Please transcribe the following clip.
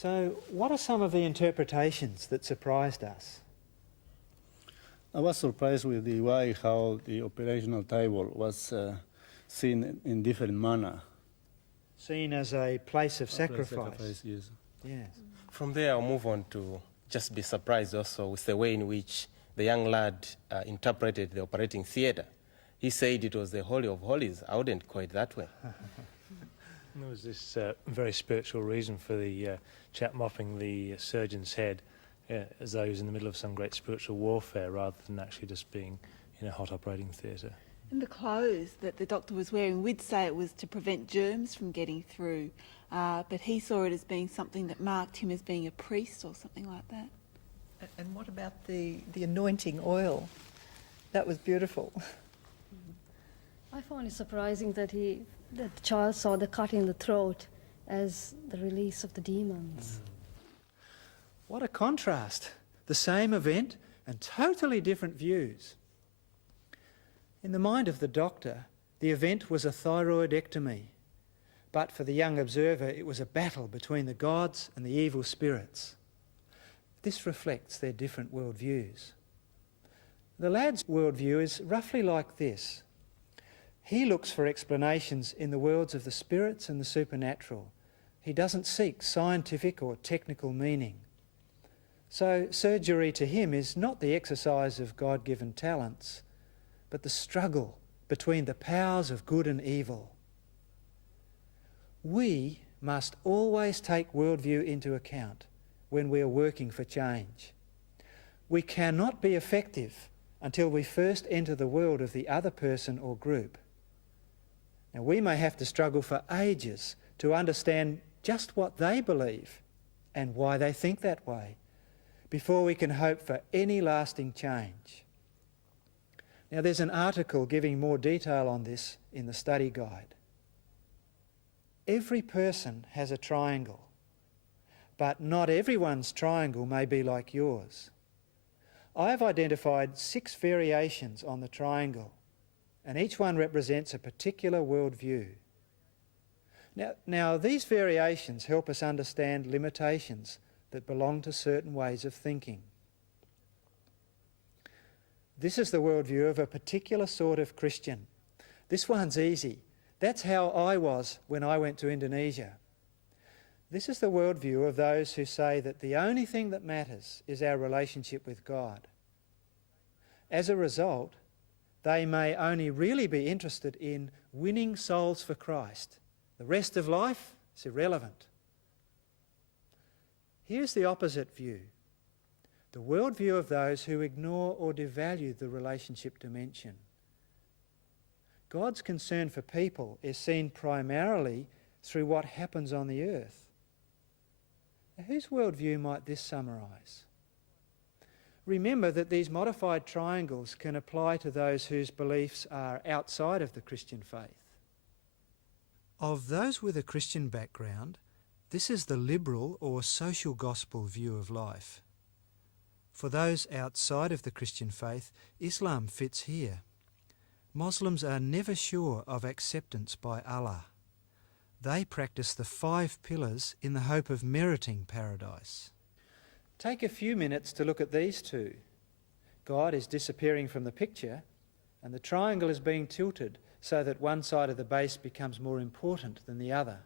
So what are some of the interpretations that surprised us? I was surprised with the way how the operational table was seen in different manner. Seen as a place of sacrifice. Yes. Yes. From there, I'll move on to just be surprised also with the way in which the young lad interpreted the operating theatre. He said it was the Holy of Holies. I wouldn't call it that way. There was this very spiritual reason for the chap mopping the surgeon's head, as though he was in the middle of some great spiritual warfare rather than actually just being in a hot operating theatre. And the clothes that the doctor was wearing, we'd say it was to prevent germs from getting through, but he saw it as being something that marked him as being a priest or something like that. And what about the anointing oil? That was beautiful. I found it surprising that the child saw the cut in the throat as the release of the demons. What a contrast. The same event and totally different views. In the mind of the doctor, the event was a thyroidectomy, but for the young observer it was a battle between the gods and the evil spirits. This reflects their different worldviews. The lad's worldview is roughly like this. He looks for explanations in the worlds of the spirits and the supernatural. He doesn't seek scientific or technical meaning. So surgery to him is not the exercise of God-given talents, but the struggle between the powers of good and evil. We must always take worldview into account when we are working for change. We cannot be effective until we first enter the world of the other person or group. Now, we may have to struggle for ages to understand just what they believe and why they think that way before we can hope for any lasting change. Now, there's an article giving more detail on this in the study guide. Every person has a triangle, but not everyone's triangle may be like yours. I have identified 6 variations on the triangle, and each one represents a particular worldview. Now, these variations help us understand limitations that belong to certain ways of thinking. This is the worldview of a particular sort of Christian. This one's easy. That's how I was when I went to Indonesia. This is the worldview of those who say that the only thing that matters is our relationship with God. As a result, they may only really be interested in winning souls for Christ. The rest of life is irrelevant. Here's the opposite view. The worldview of those who ignore or devalue the relationship dimension. God's concern for people is seen primarily through what happens on the earth. Now, whose worldview might this summarise? Remember that these modified triangles can apply to those whose beliefs are outside of the Christian faith. Of those with a Christian background, this is the liberal or social gospel view of life. For those outside of the Christian faith, Islam fits here. Muslims are never sure of acceptance by Allah. They practice the 5 pillars in the hope of meriting paradise. Take a few minutes to look at these two. God is disappearing from the picture, and the triangle is being tilted so that one side of the base becomes more important than the other.